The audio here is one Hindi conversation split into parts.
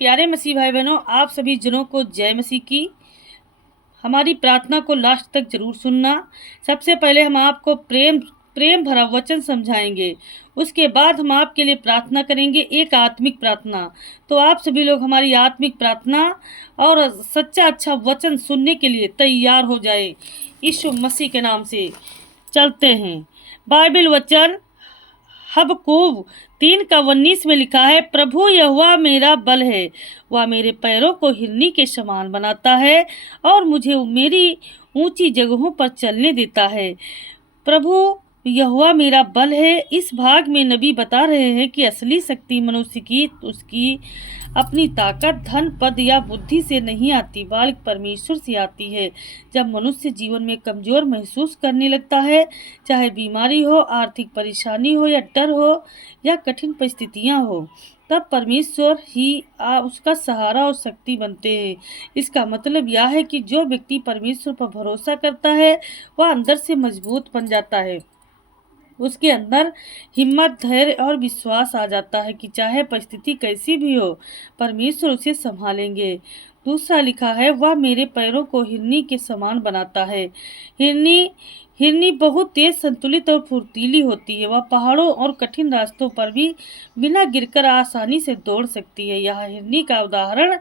प्यारे मसीह भाई बहनों, आप सभी जनों को जय मसीह की। हमारी प्रार्थना को लास्ट तक जरूर सुनना। सबसे पहले हम आपको प्रेम प्रेम भरा वचन समझाएंगे, उसके बाद हम आपके लिए प्रार्थना करेंगे, एक आत्मिक प्रार्थना। तो आप सभी लोग हमारी आत्मिक प्रार्थना और सच्चा अच्छा वचन सुनने के लिए तैयार हो जाए। यीशु मसीह के नाम से चलते हैं। बाइबल वचन हबक्कूक 3:19 में लिखा है, प्रभु यहोवा मेरा बल है, वह मेरे पैरों को हिरनी के समान बनाता है और मुझे मेरी ऊंची जगहों पर चलने देता है। प्रभु यहोवा मेरा बल है। इस भाग में नबी बता रहे हैं कि असली शक्ति मनुष्य की उसकी अपनी ताकत, धन, पद या बुद्धि से नहीं आती, बल्कि परमेश्वर से आती है। जब मनुष्य जीवन में कमजोर महसूस करने लगता है, चाहे बीमारी हो, आर्थिक परेशानी हो, या डर हो, या कठिन परिस्थितियां हो, तब परमेश्वर ही उसका सहारा और शक्ति बनते हैं। इसका मतलब यह है कि जो व्यक्ति परमेश्वर पर भरोसा करता है वह अंदर से मजबूत बन जाता है। उसके अंदर हिम्मत, धैर्य और विश्वास आ जाता है कि चाहे परिस्थिति कैसी भी हो, परमेश्वर उसे संभालेंगे। दूसरा लिखा है, वह मेरे पैरों को हिरनी के समान बनाता है। हिरनी बहुत तेज, संतुलित और फुर्तीली होती है। वह पहाड़ों और कठिन रास्तों पर भी बिना गिरकर आसानी से दौड़ सकती है। यह हिरनी का उदाहरण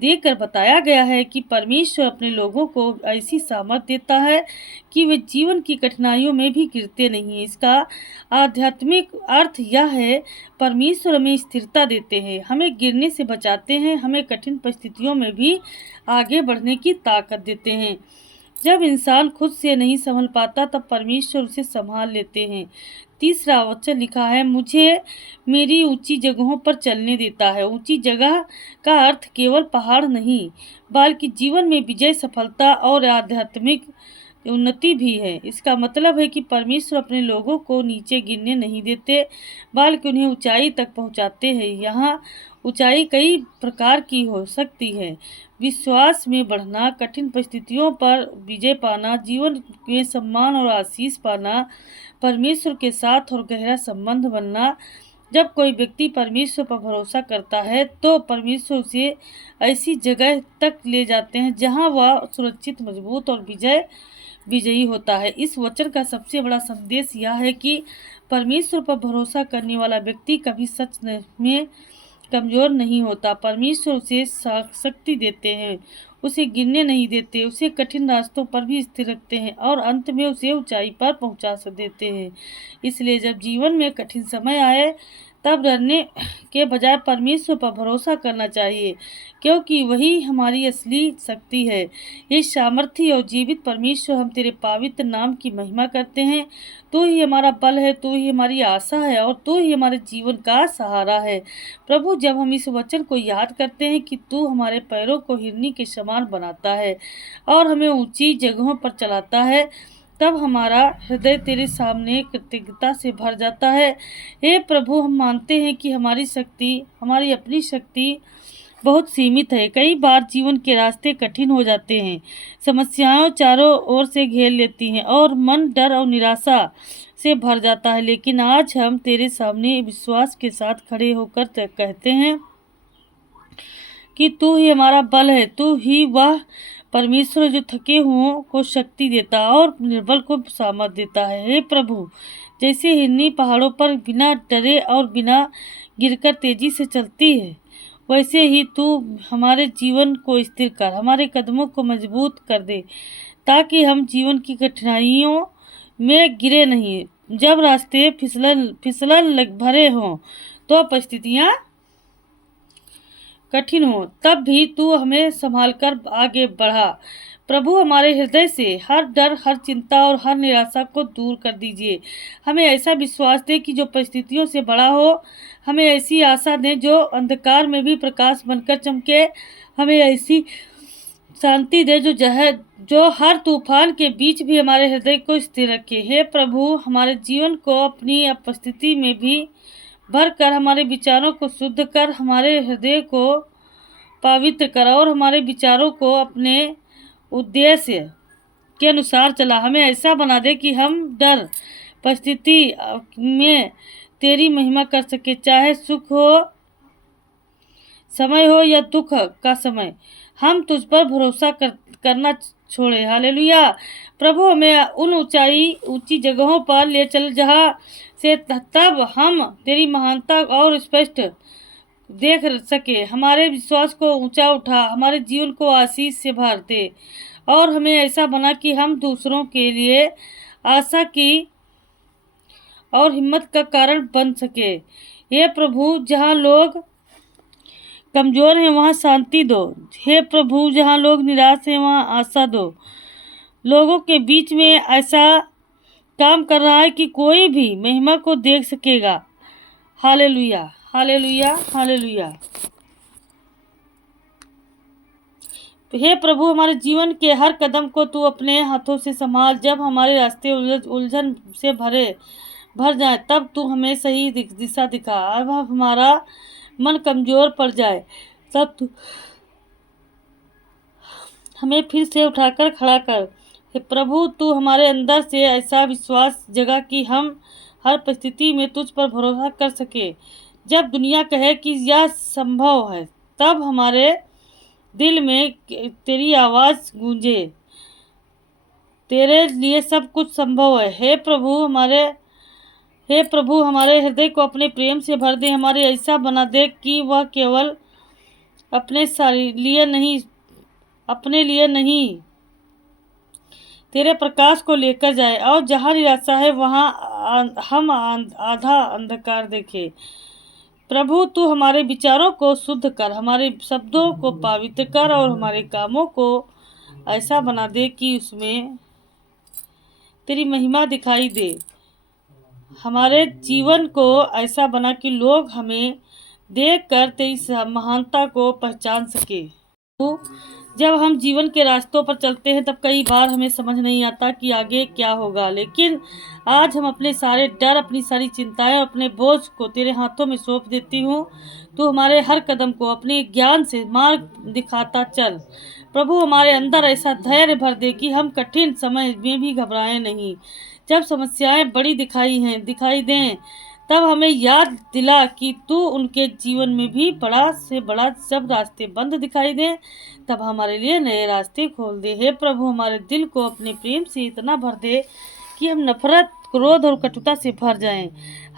देकर बताया गया है कि परमेश्वर अपने लोगों को ऐसी सामर्थ देता है कि वे जीवन की कठिनाइयों में भी गिरते नहीं। इसका आध्यात्मिक अर्थ यह है, परमेश्वर हमें स्थिरता देते हैं, हमें गिरने से बचाते हैं, हमें कठिन परिस्थितियों में भी आगे बढ़ने की ताकत देते हैं। जब इंसान खुद से नहीं संभल पाता तब परमेश्वर उसे संभाल लेते हैं। तीसरा वचन लिखा है, मुझे मेरी ऊंची जगहों पर चलने देता है। ऊंची जगह का अर्थ केवल पहाड़ नहीं, बल्कि जीवन में विजय, सफलता और आध्यात्मिक उन्नति भी है। इसका मतलब है कि परमेश्वर अपने लोगों को नीचे गिरने नहीं देते, बल्कि उन्हें ऊंचाई तक पहुंचाते हैं। यहाँ ऊंचाई कई प्रकार की हो सकती है। विश्वास में बढ़ना, कठिन परिस्थितियों पर विजय पाना, जीवन में सम्मान और आशीष पाना, परमेश्वर के साथ और गहरा संबंध बनना। जब कोई व्यक्ति परमेश्वर पर भरोसा करता है तो परमेश्वर उसे ऐसी जगह तक ले जाते हैं जहां वह सुरक्षित, मजबूत और विजयी होता है। इस वचन का सबसे बड़ा संदेश यह है कि परमेश्वर पर भरोसा करने वाला व्यक्ति कभी सच में कमजोर नहीं होता। परमेश्वर उसे शक्ति देते हैं, उसे गिरने नहीं देते, उसे कठिन रास्तों पर भी स्थिर रखते हैं और अंत में उसे ऊंचाई पर पहुंचा देते हैं। इसलिए जब जीवन में कठिन समय आए तब डरने के बजाय परमेश्वर पर भरोसा करना चाहिए, क्योंकि वही हमारी असली शक्ति है। ये सामर्थी और जीवित परमेश्वर, हम तेरे पवित्र नाम की महिमा करते हैं। तू ही हमारा बल है, तू ही हमारी आशा है और तू ही हमारे जीवन का सहारा है। प्रभु, जब हम इस वचन को याद करते हैं कि तू हमारे पैरों को हिरनी के समान बनाता है और हमें ऊंची जगहों पर चलाता है, तब हमारा हृदय तेरे सामने कृतज्ञता से भर जाता है। हे प्रभु, हम मानते हैं कि हमारी अपनी शक्ति बहुत सीमित है। कई बार जीवन के रास्ते कठिन हो जाते हैं, समस्याएं चारों ओर से घेर लेती हैं और मन डर और निराशा से भर जाता है। लेकिन आज हम तेरे सामने विश्वास के साथ खड़े होकर कहते हैं कि तू ही हमारा बल है, तू ही वह परमेश्वर जो थके हुओं को शक्ति देता और निर्बल को सामर्थ देता है। हे प्रभु, जैसे हिरनी पहाड़ों पर बिना डरे और बिना गिरकर तेजी से चलती है, वैसे ही तू हमारे जीवन को स्थिर कर, हमारे कदमों को मजबूत कर दे, ताकि हम जीवन की कठिनाइयों में गिरे नहीं। जब रास्ते फिसलन भरे हों तो परिस्थितियाँ कठिन हो, तब भी तू हमें संभाल कर आगे बढ़ा। प्रभु, हमारे हृदय से हर डर, हर चिंता और हर निराशा को दूर कर दीजिए। हमें ऐसा विश्वास दे कि जो परिस्थितियों से बड़ा हो, हमें ऐसी आशा दे जो अंधकार में भी प्रकाश बनकर चमके, हमें ऐसी शांति दे जो हर तूफान के बीच भी हमारे हृदय को स्थिर रखे। हे प्रभु, हमारे जीवन को अपनी उपस्थिति में भी भर कर, हमारे विचारों को शुद्ध कर, हमारे हृदय को पवित्र कर और हमारे विचारों को अपने उद्देश्य के अनुसार चला। हमें ऐसा बना दे कि हम डर परिस्थिति में तेरी महिमा कर सके, चाहे सुख हो समय हो या दुख का समय, हम तुझ पर भरोसा करना छोड़े। हालेलुया। प्रभु हमें उन ऊंची जगहों पर ले चल जहाँ से तब हम तेरी महानता और स्पष्ट देख सके। हमारे विश्वास को ऊंचा उठा, हमारे जीवन को आशीष से भर दे और हमें ऐसा बना कि हम दूसरों के लिए आशा की और हिम्मत का कारण बन सके। हे प्रभु, जहाँ लोग कमजोर हैं वहाँ शांति दो। हे प्रभु, जहाँ लोग निराश हैं वहाँ आशा दो। लोगों के बीच में ऐसा काम कर रहा है कि कोई भी महिमा को देख सकेगा। Hallelujah, hallelujah, hallelujah. हे प्रभु, हमारे जीवन के हर कदम को तू अपने हाथों से संभाल। जब हमारे रास्ते उलझन से भर जाए तब तू हमें सही दिशा दिखा। अब हमारा मन कमजोर पड़ जाए तब तू हमें फिर से उठाकर खड़ा कर। हे प्रभु, तू हमारे अंदर से ऐसा विश्वास जगा कि हम हर परिस्थिति में तुझ पर भरोसा कर सके। जब दुनिया कहे कि यह संभव है, तब हमारे दिल में तेरी आवाज़ गूंजे, तेरे लिए सब कुछ संभव है। हे प्रभु, हमारे हृदय को अपने प्रेम से भर दे। हमारे ऐसा बना दे कि वह केवल अपने लिए नहीं तेरे प्रकाश को लेकर जाए, और जहाँ निराशा है वहाँ हम आधा अंधकार देखें। प्रभु, तू हमारे विचारों को शुद्ध कर, हमारे शब्दों को पवित्र कर और हमारे कामों को ऐसा बना दे कि उसमें तेरी महिमा दिखाई दे। हमारे जीवन को ऐसा बना कि लोग हमें देखकर तेरी महानता को पहचान सके। जब हम जीवन के रास्तों पर चलते हैं तब कई बार हमें समझ नहीं आता कि आगे क्या होगा, लेकिन आज हम अपने सारे डर, अपनी सारी चिंताएं और अपने बोझ को तेरे हाथों में सौंप देती हूँ। तू हमारे हर कदम को अपने ज्ञान से मार्ग दिखाता चल। प्रभु, हमारे अंदर ऐसा धैर्य भर दे कि हम कठिन समय में भी घबराएं नहीं। जब समस्याएं बड़ी दिखाई दें तब हमें याद दिला कि तू उनके जीवन में भी बड़ा से बड़ा। जब रास्ते बंद दिखाई दें तब हमारे लिए नए रास्ते खोल दे। हे प्रभु, हमारे दिल को अपने प्रेम से इतना भर दे कि हम नफरत, क्रोध और कटुता से भर जाएं।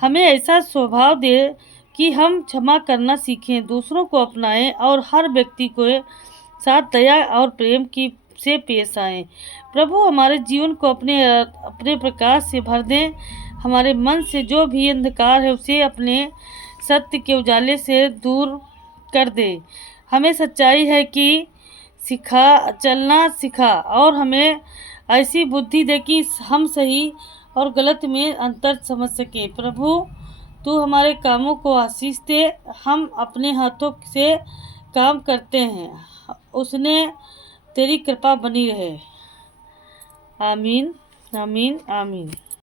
हमें ऐसा स्वभाव दे कि हम क्षमा करना सीखें, दूसरों को अपनाएं और हर व्यक्ति को साथ दया और प्रेम से पेश आएं। प्रभु, हमारे जीवन को अपने प्रकाश से भर दें। हमारे मन से जो भी अंधकार है उसे अपने सत्य के उजाले से दूर कर दे। हमें सच्चाई है कि चलना सिखा और हमें ऐसी बुद्धि दे कि हम सही और गलत में अंतर समझ सके। प्रभु, तू हमारे कामों को आशीष दे। हम अपने हाथों से काम करते हैं, उसने तेरी कृपा बनी रहे। आमीन, आमीन, आमीन।